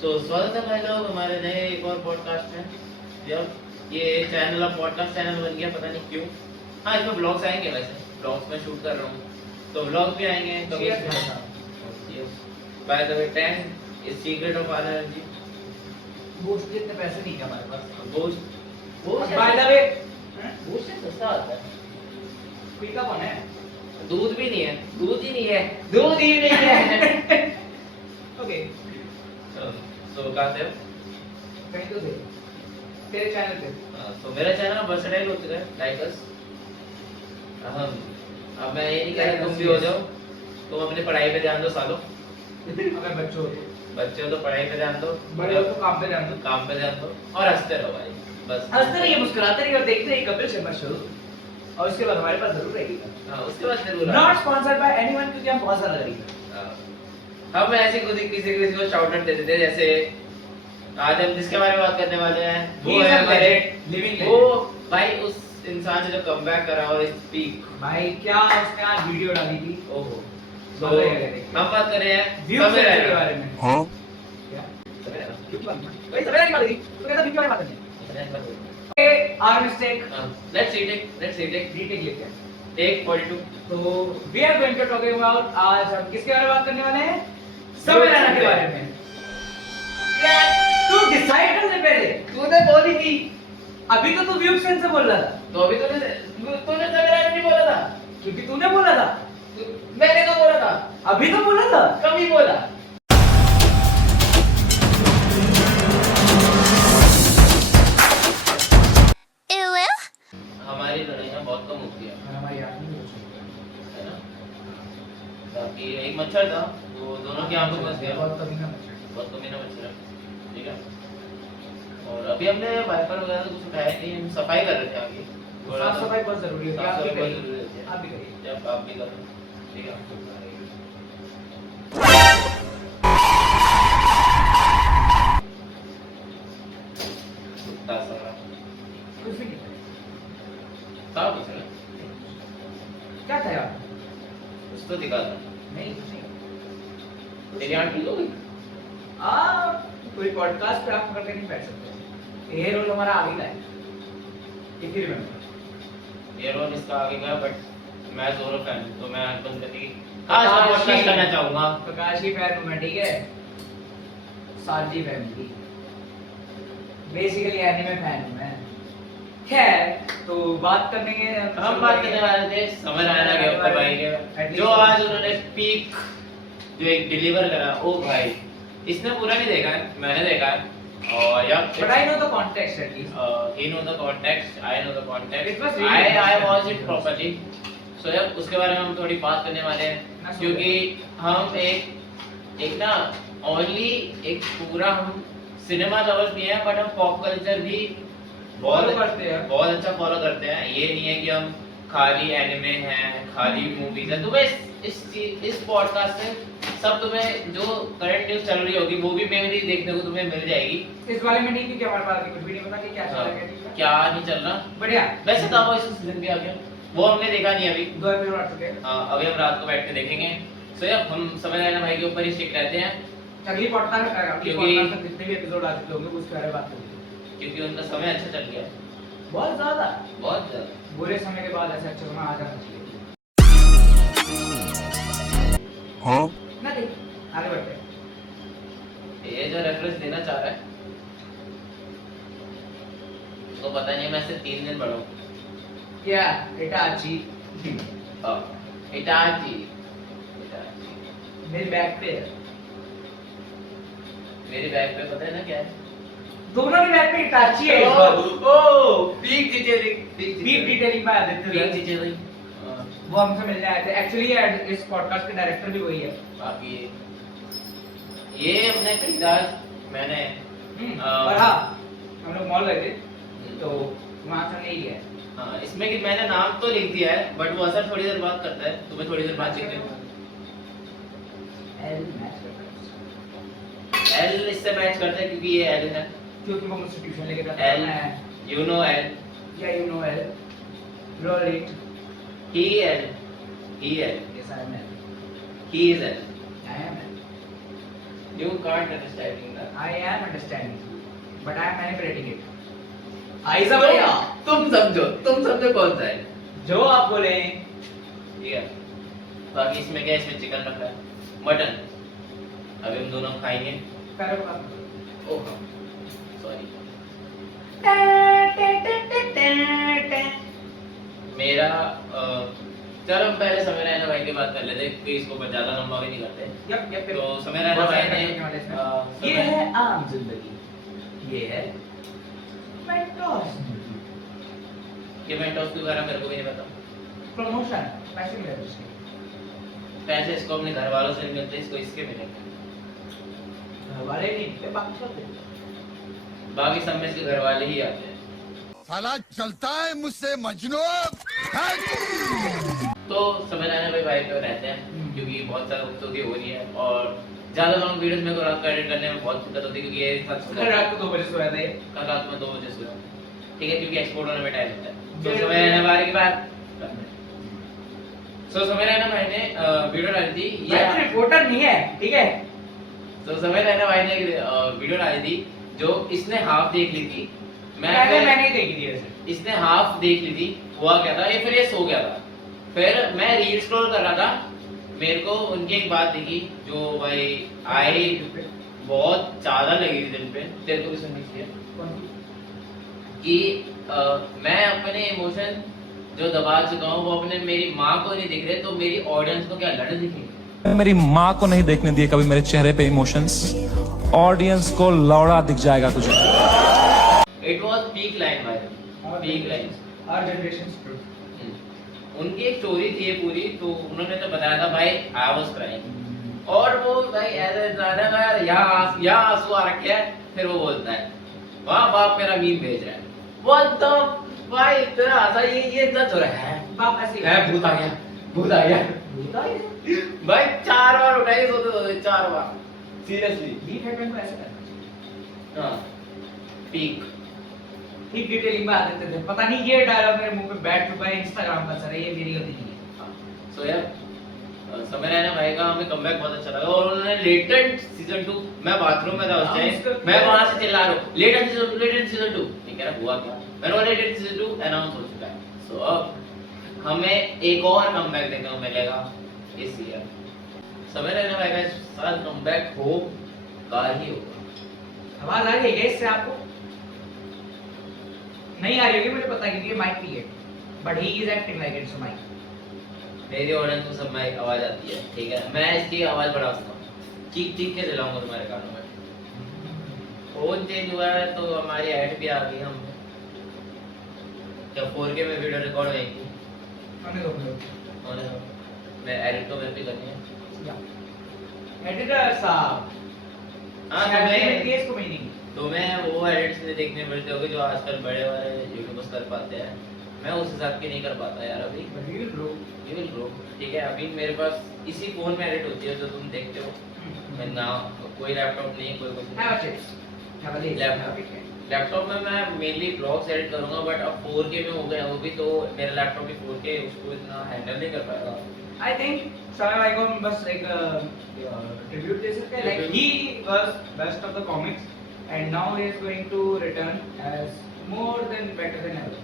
स्वागत है भाई लोग हमारे नए एक और पॉडकास्ट में। जब ये चैनल अब पॉडकास्ट चैनल बन गया, पता नहीं क्यों। हाँ, इसमें ब्लॉग्स आएंगे, वैसे ब्लॉग्स में शूट कर रहा हूँ तो ब्लॉग भी आएंगे कभी। By the way 10 is secret of our energy. Boost के इतने पैसे नहीं है हमारे पास। Boost by the way Boost सस्ता आता है। पीका कौन है? दूध भी नहीं है, दूध ही नहीं है, दूध ही नहीं है। ओके, तो कहाँ थे? कहीं तो थे तेरे चैनल पे। तो मेरा चैनल वर्सेटाइल हो चुका है, लाइक अस। अब मैं ये नहीं कह रहा तुम भी हो जाओ, तुम अपनी पढ़ाई पे ध्यान दो सालों। अगर बच्चे हो तो पढ़ाई पे ध्यान दो, बड़े हो तो काम पे ध्यान दो। काम पे ध्यान दो और हंसते रहो भाई, बस हंसते रहिए, मुस्कुराते रहिए और देखते रहिए कपिल शर्मा शो। और उसके बाद हमारे पास जरूर रहेगा। हाँ, उसके बाद जरूर नॉट स्पॉन्सर्ड बाय एनीवन, क्योंकि हम बहुत ज्यादा गरीब हैं। हम ऐसे किसी को शाउट आउट देते थे। जैसे आज हम जिसके बारे में बात करने वाले हैं वो है हमारे लिविंग वो भाई, उस इंसान ने जो कमबैक करा और स्पीक भाई, क्या उसने आज वीडियो डाली थी। ओहो। तो हम बात कर रहे हैं व्यू समय के रहना बारे में। हाँ क्या समय रहना। क्यों भाई समय की बात थी तो कहता व्यू के बारे में बात करनी है। Okay, our mistake. Let's see take retake लेते हैं। टेक 42। तो we are going to talking about, आज हम किसके बारे में बात करने वाले हैं? समय रहना के बारे में। यार तू डिसाइड कर ले पहले, तूने बोली थी। अभी तो तू व्यू से बोल रहा था। तो अभी तूने समय रहना नहीं बोला था, क्योंकि तूने बोला था। मैंने कब बोला था? अभी तो बोला था। कभी बोला? हमारी लड़ाइयाँ बहुत कम होती है, हमारी याद नहीं हो सकती है ना? बाकी एक मच्छर था, वो दोनों की आंखों में फंस गया। बहुत कमीना मच्छर है, ठीक है। और अभी हमने वाइपर वगैरह तो कुछ उठाया नहीं, हम सफाई कर रहे थे आगे। साफ सफाई बहुत जरूरी है। साफ आप भी सफाई बहुत करिए, जरूरी होती है। आप भी करिए। जब आप भी करो, ठीक है। कुत्ता सारा कुछ भी नहीं था कुछ नहीं, क्या था यार? उसको दिखा था। नहीं कुछ नहीं। तेरी आंख ठीक हो गई? कोई पॉडकास्ट पे आप पकड़ के नहीं बैठ सकते। ये रोल हमारा आगे का है। इफ यू रिमेंबर, ये रोल इसका आगे का, बट मैं जोरो फैन हूं, तो मैं आंख बंद करके हाँ, आज हाँ, पॉडकास्ट करना चाहूंगा। प्रकाश की फैन हूं मैं, ठीक है। साजी फैमिली, बेसिकली एनिमे फैन हूं मैं। खैर, तो बात करने के हम बात करने वाले थे समर रायना के ऊपर भाई के, जो आज उन्होंने पीक जो एक डिलीवर करा। ओ भाई, इसने पूरा नहीं देखा है, मैंने देखा है। और या But I know the context at least. he know the context, I know the context. It was really I watched it properly. So यार उसके बारे में हम थोड़ी बात करने वाले हैं, क्योंकि हम एक ना ओनली एक पूरा हम सिनेमा लवर्स भी हैं, बट हम पॉप कल्चर भी Follow करते हैं। बहुत अच्छा फॉलो करते हैं। ये नहीं है कि हम खाली एनिमे हैं, खाली मूवीज है। तुम्हें इस पॉडकास्ट से सब तुम्हें जो करंट न्यूज़ चल रही होगी वो भी मेरी देखने को तुम्हें मिल जाएगी। इस बारे में नहीं, क्योंकि हमारे पास अभी कुछ भी नहीं पता कि क्या चल रहा है, क्या नहीं चल रहा। बढ़िया। वैसे तो वो सीजन भी आ गया, वो हमने देखा नहीं अभी। 2 एपिसोड आ चुके हैं। अभी हम रात को बैठ के देखेंगे। सो यार हम समय रहना भाई के ऊपर ही स्टिक रहते हैं, अगली पॉडकास्ट में अगली क्योंकि- पॉडकास्ट में जितने भी एपिसोड आ चुके होंगे उसके बारे में बात करेंगे। क्योंकि उनका समय अच्छा चल गया, बहुत ज्यादा बहुत ज्यादा। बुरे समय के बाद ऐसा अच्छा समय आ जाना चाहिए। हाँ नहीं, आगे बढ़ते हैं। ये जो रेफरेंस देना चाह रहा है उसको पता नहीं है मैं इससे 3 दिन बड़ा हूँ। क्या इटाची इटाची मेरी बैग पे है। मेरे बैग पे पता है ना क्या है? दोनों की बैग पे इटाची है इस बार। ओ पीक डिटेलिंग, डीप डिटेलिंग में आदित्य पीक है। डिटेलिंग। वो हमसे मिलने आए थे। एक्चुअली इस पॉडकास्ट के डायरेक्टर भी वही है। बाकी ये हमने खरीदा, मैंने और हाँ, हम लोग मॉल गए थे तो वहाँ से नहीं लिया। हाँ, इसमें कि मैंने नाम तो लिख दिया है, बट वो असर थोड़ी देर बाद करता है, तुम्हें थोड़ी देर बाद लिख देगा। एल मैच करता है, एल इससे मैच करता है क्योंकि ये एल है। क्योंकि वो मुझसे ट्यूशन लेके जाता एल, है। यू नो एल, या you know L, roll it. He L, he L, yes I am L, he is L. I am L. You can't understanding that. I am understanding, but I am manipulating it. आइजा भैया, तुम समझो कौन सा है, जो आप बोले। ठीक है। बाकी इसमें क्या है, इसमें चिकन रखा है, मटन अभी हम दोनों खाएंगे। करो ओह सॉरी, मेरा चलो हम पहले समय रैना भाई की बात कर लेते हैं क्योंकि इसको ज्यादा लंबा भी नहीं करते। यप तो समय रैना भाई ने ये है आम जिंदगी, ये है मेंटोस। ये मेंटोस के बारे में मेरे को भी नहीं पता। प्रमोशन पैसे मिले उसके, पैसे इसको अपने घर वालों से नहीं मिलते, इसको इसके मिलेंगे। घर वाले नहीं मिलते, बाकी सब मिलते। बाकी सब में इसके घर वाले ही आते हैं। साला चलता है मुझसे मजनू। तो समय रैना भाई पे रहते हैं क्योंकि बहुत सारा वक्त की हो रही है और ज्यादा लॉन्ग वीडियोस मेरे को रात का एडिट करने में बहुत दिक्कत होती है क्योंकि ये साथ कल रात को 2 बजे सोया था, कल रात में 2 बजे सोया, ठीक है, क्योंकि एक्सपोर्ट होने में टाइम लगता है। तो समय रैना भाई की बात समय रैना भाई ने वीडियो डाली थी, ये रिपोर्टर नहीं है, ठीक है। तो समय रैना भाई ने वीडियो डाली थी जो इसने हाफ देख ली थी, मैंने देखी थी वैसे। इसने हाफ देख ली थी। हुआ क्या था, ये फिर ये सो गया था, फिर मैं रील स्क्रॉल कर रहा था, मेरे को उनकी एक बात दिखी जो भाई आई बहुत ज्यादा लगी थी दिल पे, तेरे को भी सुननी चाहिए कि मैं अपने इमोशन जो दबा चुका हूँ वो अपने मेरी माँ को नहीं दिख रहे, तो मेरी ऑडियंस को क्या लड़ दिखेंगे। मेरी माँ को नहीं देखने दिए कभी मेरे चेहरे पे इमोशंस, ऑडियंस को लौड़ा दिख जाएगा तुझे। इट वाज पीक लाइन भाई, पीक लाइन। आवर जनरेशन उनकी एक स्टोरी थी ये पूरी, तो उन्होंने तो बताया था भाई आई वाज क्राइंग, और वो भाई ऐसे ज्यादा यार यहाँ आंसू आ रखे हैं, फिर वो बोलता है वाह बाप मेरा मीम भेज रहा है, व्हाट द भाई इतना आसा ये सच हो रहा है, बाप ऐसे है भूत आ गया, भूत आ गया भाई 4 बार उठाइए, सोते 4 बार सीरियसली। डीप हेडमेंट को ऐसे करना, हां पीक ठीक डिटेलिंग में आ देते थे। पता नहीं ये डायलॉग मेरे मुंह पे बैठ चुका है, इंस्टाग्राम का सर है, ये मेरी गलती नहीं है। सो यार समय रैना भाई का हमें कमबैक बहुत अच्छा लगा, और उन्होंने लेटेंट सीजन 2, मैं बाथरूम में था उस टाइम, मैं वहां से चिल्ला रहा हूं लेटेंट सीजन 2, ये कह रहा हुआ क्या, मैंने बोला लेटेंट सीजन 2 अनाउंस हो चुका है। सो अब हमें एक और कमबैक देखने को मिलेगा इस ईयर। समय रैना भाई का साल कमबैक होगा ही होगा। आवाज आ रही है इससे आपको? नहीं आ रही होगी, मुझे पता है क्योंकि माइक भी है, but he is acting like it's mic. मेरी ऑडियंस को सब माइक आवाज आती है, ठीक है, मैं इसकी आवाज बढ़ा सकता हूँ, चीख चीख के चलाऊंगा तुम्हारे कानों में। फोन चेंज हुआ है तो हमारी ऐड भी आ गई, हम जब 4K में वीडियो रिकॉर्ड होगी हमें दो मिनट, और मैं एडिट तो मेरे भी करनी है। एडिटर साहब हाँ तेज को मीनिंग तुम्हें वो एडिट्स में देखने मिलते होंगे जो आजकल बड़े वाले यूट्यूबर्स कर पाते हैं, मैं उस हिसाब की नहीं कर पाता यार अभी। यू विल ग्रो, ठीक है, अभी मेरे पास इसी फोन में एडिट होती है जो तुम देखते हो, मैं ना कोई लैपटॉप नहीं, कोई कुछ नहीं, लैपटॉप में मैं मेनली ब्लॉग्स एडिट करूंगा, बट अब 4K में हो गया वो भी, तो मेरा लैपटॉप भी 4K उसको इतना हैंडल नहीं कर पाएगा। आई थिंक समय भाई को हम बस एक ट्रिब्यूट दे सकते हैं, like he was best of the comics and now he is going to return as more than better than ever,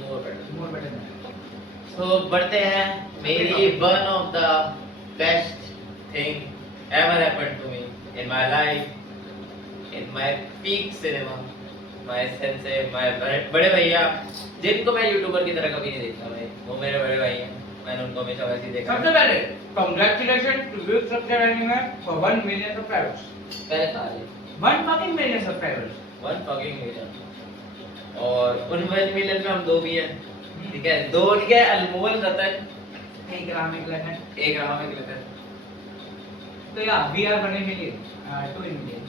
more better than ever. So बढ़ते हैं, मेरी one of the best thing ever happened to me in my life, in my peak cinema, my sensei, my बड़े भैया, जिनको मैं YouTuber की तरह कभी नहीं देखता भाई, वो मेरे बड़े भाई हैं, मैंने उनको हमेशा वैसे ही देखा। सबसे पहले congratulation to you structure anime for 1 million subscribers. पहले सारे 1 fucking million subscribers, 1 fucking million, और उन 1 मिलियन में हम 2 भी हैं, ठीक है, 2 के अनमोल रतन, 1 ग्राम 1 लखन, 1 ग्राम 1 लिटर। तो या we are 1 million 2 million.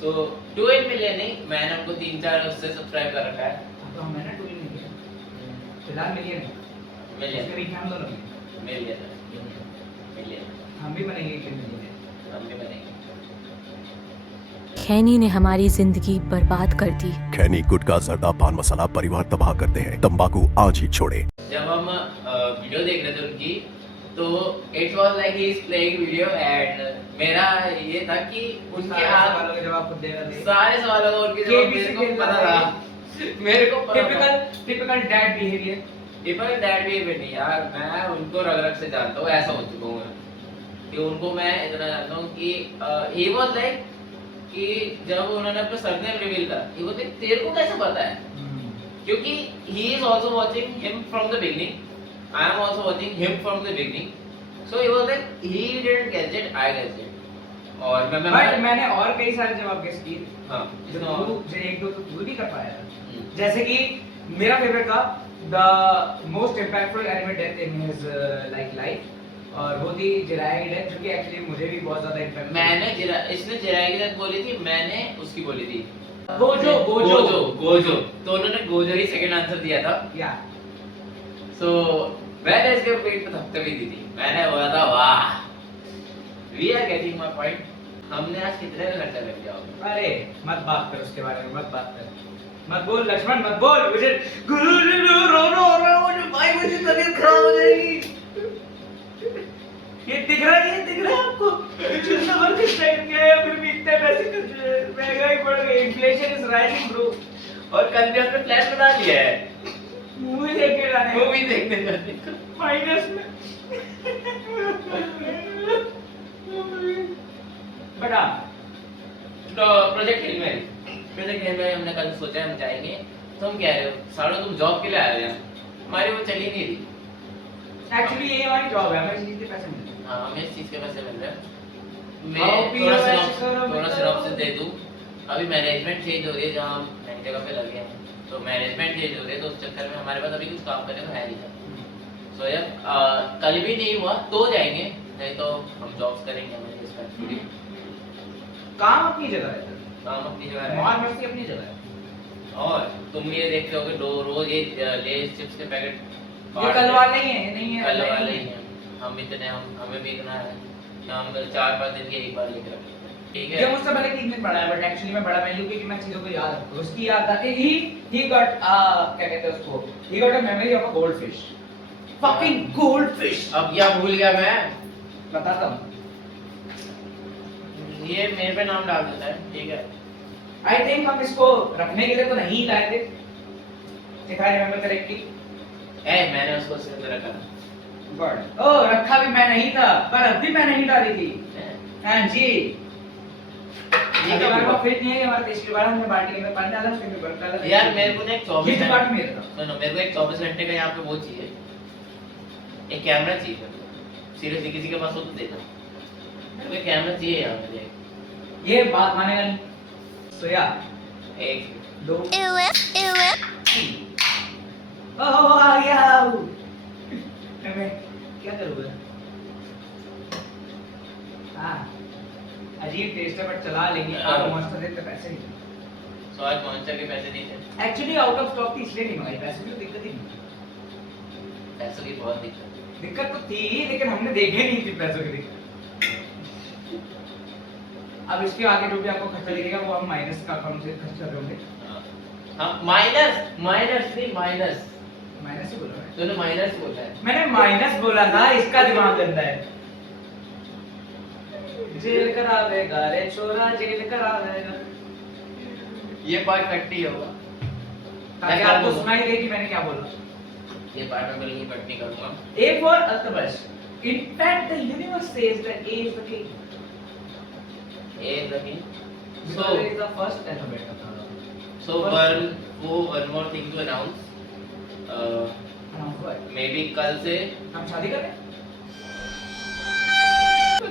So 2 million नहीं, मैंने हमको 3-4 उससे सब्सक्राइब कर रखा है, तो हम है ना 2 मिलियन, फिलहाल मिलियन है, मिलियन इसके बीच में हम दोनों भी, मिलियन मिलियन हम भी बनेंगे 1 मिलियन। हम भी बनेंगे। खैनी ने हमारी जिंदगी बर्बाद कर दी। खैनी गुटखा जर्दा पान मसाला परिवार तबाह करते हैं, तंबाकू आज ही छोड़े। जब हम वीडियो देख रहे थे उनकी, तो it was like he is playing video and मेरा ये था कि उनके सारे सवालों के जवाब खुद दे रहा था। सारे सवालों का उनके जवाब मेरे को पता था, मेरे को पता था। Typical dad behaviour. Typical dad behaviour नहीं यार, मैं उनको रग रग से जानता हूँ, ऐसा हो चुका हूँ मैं कि उनको मैं इतना जानता हूँ कि ही वाज लाइक कि जब उन्होंने अपना सरनेम रिवील करा, ही वाज लाइक तेरे को कैसे पता है, क्योंकि he is also watching him from the beginning, I am also watching him from the beginning, so he was like he didn't guess it, I guessed it. और but मैंने और कई सारे जवाब गेस किए। हाँ जो एक दो तो तू भी कर पाया था। जैसे कि मेरा फेवरेट था the most impactful anime death in his like life, और वो थी जिराया की डेथ, जो कि एक्चुअली मुझे भी बहुत ज्यादा इम्पैक्ट। मैंने इसने जिराया की डेथ बोली थी, मैंने उसकी बोली थी गोजो। तो उन्होंने गोजो ही सेकंड आंसर दिया था। या सो मैंने इसके पेट पे थप्पड़ भी दी थी, मैंने बोला था वाह we are getting my point. हमने आज कितने का खर्चा कर दिया होगा। अरे मत बात कर उसके बारे में, मत बात कर, मत बोल लक्ष्मण, मत बोल। मुझे गुरु रो रहा हूं, मुझे भाई मुझे तबीयत खराब हो जाएगी। ये दिख रहा है आपको? जितना वर्क स्ट्राइक किया है, फिर भी इतने पैसे खर्च हुए, महंगाई बढ़ गई, इन्फ्लेशन इज राइजिंग ब्रो। और कल भी हमने प्लान बना लिया है मूवी देखने जाने, मूवी देखने जाने का माइनस में। बड़ा तो प्रोजेक्ट हिल में हमने कल सोचा है हम जाएंगे। तुम कह रहे हो साड़ो तुम जॉब के लिए आए हो यहाँ, हमारी वो चली नहीं रही। एक्चुअली ये हमारी जॉब है, हमें इस चीज के पैसे मिलते हैं। हाँ हमें इस चीज के पैसे मिल रहे हैं। खाओ, मैं पियो, ऐश करो, थोड़ा मिलो। सिनॉप्सिस दे दूं। अभी मैनेजमेंट चेंज हो रही है, जहाँ हम नई जगह पे लगे हैं, तो मैनेजमेंट चेंज हो रही है, तो उस चक्कर में हमारे पास अभी कुछ काम करने को है नहीं था। सो यार कल भी नहीं हुआ तो जाएंगे, नहीं तो हम जॉब्स करेंगे हमारे रिस्पेक्टफुली। काम अपनी जगह है, काम अपनी जगह है। मौज मस्ती अपनी जगह है। और तुम ये देखते होगे रोज ये लेस चिप्स के पैकेट ये कल वाले ही हैं, ये नहीं है कल वाले ही हैं। हम हमें भी इतना है कि हम 4-5 दिन के एक बार लेकर रखते हैं, ठीक ये है। मुझसे पहले 3 दिन बड़ा है, बट एक्चुअली मैं बड़ा मैं क्योंकि मैं चीजों को याद रखता हूं। उसकी याद आती ही गॉट क्या कहते हैं उसको, he got a memory of a goldfish, fucking goldfish. अब क्या भूल गया मैं, बताता हूं। ये मेरे पे नाम डाल देता है, ठीक है। आई थिंक हम इसको रखने के लिए तो नहीं लाए थे, if I remember correctly। मैंने उसको उसके अंदर रखा बट ओ रखा भी मैं नहीं था, पर अब भी मैं नहीं डाली थी। हां जी, ये क्या हमारे हुआ? को फिट नहीं है कि हमारे देश के बारे में हमने बाल्टी के अंदर पानी डाला, उसके अंदर बर्फ डाला। यार मेरे को ना एक 24 ये बात मेरा था। सुनो, मेरे को एक 24 घंटे का यहाँ पे वो चाहिए, एक कैमरा चाहिए। सीरियसली किसी के पास हो तो देना, मेरे को एक कैमरा चाहिए यहाँ पे। ये बात मानेगा नहीं। सो या 1 2 ओह आ गया। मैं क्या करूँगा? हाँ अजीब टेस्ट है, बट चला लेंगे। आप मॉन्स्टर देते पैसे नहीं। सो आज मॉन्स्टर के पैसे नहीं थे, एक्चुअली आउट ऑफ स्टॉक थी इसलिए नहीं मंगाई, पैसे की तो दिक्कत ही नहीं। पैसों की बहुत दिक्कत। दिक्कत तो थी लेकिन हमने देखे नहीं थी पैसों की दिक्कत। अब इसके आगे जो भी आपको खर्चा दिखेगा वो हम माइनस का अकाउंट से खर्च कर रहे होंगे। हाँ माइनस नहीं माइनस, माइनस ही बोला मैं। तूने माइनस बोला है। मैंने माइनस बोला था, इसका दिमाग गंदा है। जेल करा देगा रे छोरा, जेल करा देगा। ये पार्ट कट्टी होगा, ताकि आपको सुनाई दे कि मैंने क्या बोला। ये पार्ट मैं बिल्कुल कट नहीं करूंगा। A for Altabas. In fact, the universe says that A is the king. A is the king. Because it is the first alphabet of the So one more thing to announce. announce what? Maybe कल से हम शादी कर रहे हैं?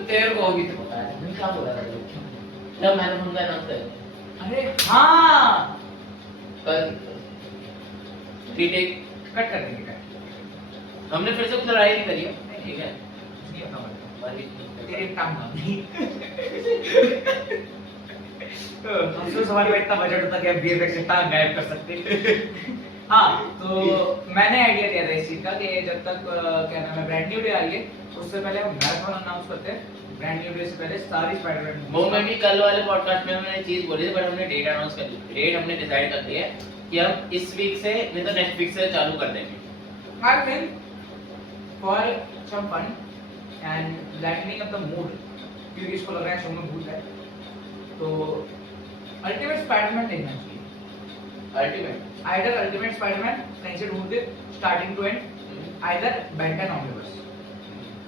तेरे को भी तो पता है, मैं क्या बोला था जब मैंने फोन का अनाउंस किया। अरे हाँ, कल रीटेक कट कर देंगे कट। हमने फिर से कुछ लड़ाई नहीं करी है, ठीक है। नहीं अपना बोल। हमारी तेरे काम काम नहीं। अफसोस हमारे पास इतना बजट होता कि हम VFX से टांग गायब कर सकते। हाँ, तो मैंने आइडिया दिया था इस चीज का कि जब तक क्या नाम है ब्रांड न्यू डे आ रही है, उससे पहले हम मैराथन अनाउंस करते हैं। ब्रांड न्यू डे से पहले सारी स्पाइडरमैन वो मैं भी कल वाले पॉडकास्ट में हमने चीज बोली थी, बट हमने डेट अनाउंस कर दी। डेट हमने डिसाइड कर ली है कि हम इस वीक से नहीं तो नेक्स्ट वीक से चालू कर देंगे। I think for some fun and lightning of the mood, क्योंकि इसको लग रहा है शो में भूत है। तो अल्टीमेट स्पाइडरमैन देखना चाहिए, अल्टीमेट आइदर अल्टीमेट स्पाइडरमैन कहीं से ढूंढ के starting to end, either Benton omnibus,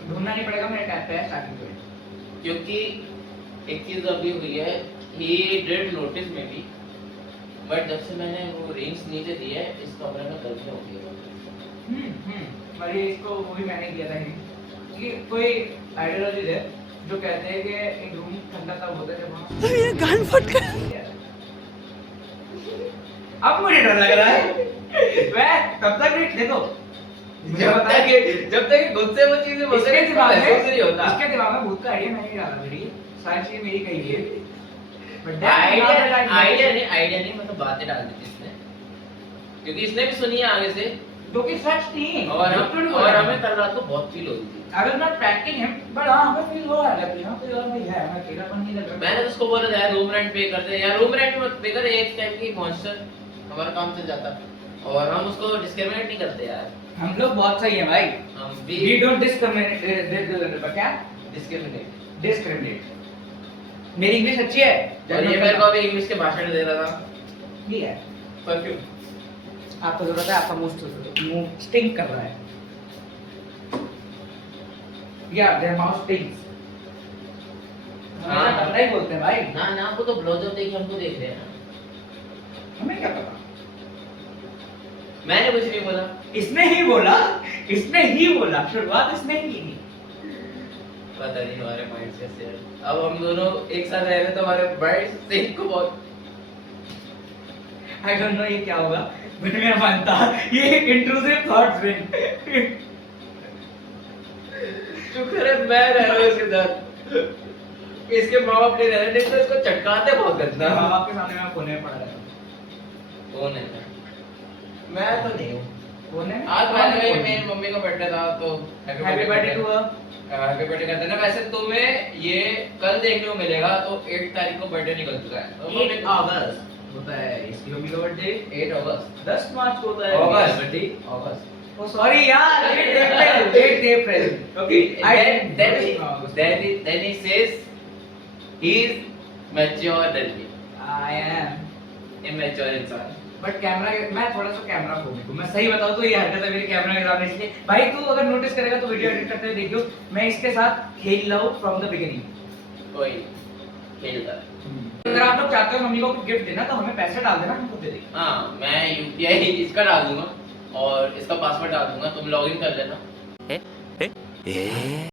ढूंढना नहीं पड़ेगा, मेरे टैब पे है स्टार्टिंग टू एंड। क्योंकि एक चीज अभी हुई है, he did notice may be, but जब से मैंने वो रेंज नीचे दी है इस कमरे में गलती हो गई है। और ये इसको वो भी मैंने किया था कि कोई आइडियोलॉजी है जो कहते हैं कि एक रूम ठंडा तब होता है जब वहाँ ये गान फट गया। अब मुझे डर लग रहा है। मैं तब तक नहीं देखो, जब तक गुस्से वो चीजें बोलते इसके हैं दिमाग में महसूस नहीं होता। इसके दिमाग में भूत का आइडिया मैंने नहीं डाला, मेरी सारी चीज मेरी कही है। But that आइडिया नहीं मतलब बातें डाल दी थी इसने, क्योंकि इसने भी सुनी है आगे से, जो कि सच नहीं, और हमें कल रात को बहुत फील हो रही थी। I was not tracking him, but हाँ हमें फील हो रहा है कि यहाँ पे और भी है, हमें अकेलापन नहीं लग रहा। मैंने तो उसको बोला था यार रूम रेंट पे कर दे, यार रूम रेंट मत पे कर, एक टाइम की मॉन्स्टर हमारा काम चल जाता, और हम उसको डिस्क्रिमिनेट नहीं करते यार। हम लोग बहुत सही हैं भाई, हम we भी don't discriminate, क्या डिस्क्रिमिनेट। मेरी इंग्लिश अच्छी है, और ये मेरे को अभी इंग्लिश के भाषण दे रहा था। ठीक है, परफ्यूम आपको जरूरत है, आपका मुंह स्टिंक कर रहा है, या देयर माउथ स्टिंक्स। हाँ। पता ही बोलते हैं भाई, ना ना, आपको तो ब्लो जॉब देखिए, हमको देख रहे हैं ना। हमें क्या पता, मैंने कुछ नहीं बोला, इसने ही बोला, शुरुआत इसने ही की। पता नहीं हमारे माइंड कैसे है। अब हम दोनों एक साथ रह रहे तो हमारे ब्राइट से को बहुत आई डोंट नो ये क्या होगा, बट मैं मानता ये एक इंट्रूसिव थॉट्स में। शुक्र है मैं रह रहा हूँ इसके साथ, इसके माँ बाप नहीं रह रहे, नहीं तो इसको चटकाते बहुत गंदा। माँ बाप के सामने मैं कोने में पड़ा रहता हूँ। कौन है? मैं तो नहीं हूँ। कोने में आज बाय द वे मेरी मम्मी का बर्थडे था, तो happy birthday to her. Happy birthday करते ना। वैसे तुम्हें ये कल देखने को मिलेगा, तो 8 तारीख को बर्थडे निकल चुका है, तो 8 अगस्त होता है इसकी मम्मी का बर्थडे, 8 अगस्त 10 मार्च को होता है अगस्त। बर्थडे। अगस्त। ओ सॉरी यार, 8 April. Okay, then he says he is mature than me, I am, immature इंसान। बट कैमरा, मैं थोड़ा सा कैमरा फोबिक हूं, मैं सही बताऊं तो ये हरकत है मेरी कैमरा के सामने, इसलिए भाई तू अगर नोटिस करेगा तो वीडियो एडिट करते हुए देखियो, मैं इसके साथ खेल रहा हूं फ्रॉम द बिगिनिंग। कोई खेलता है। अगर आप लोग चाहते हो मम्मी को कुछ गिफ्ट देना तो हमें पैसे डाल देना, हम खुद दे देंगे। हाँ, मैं UPI इसका डाल दूंगा और इसका पासवर्ड डाल दूंगा, तुम लॉगिन कर लेना।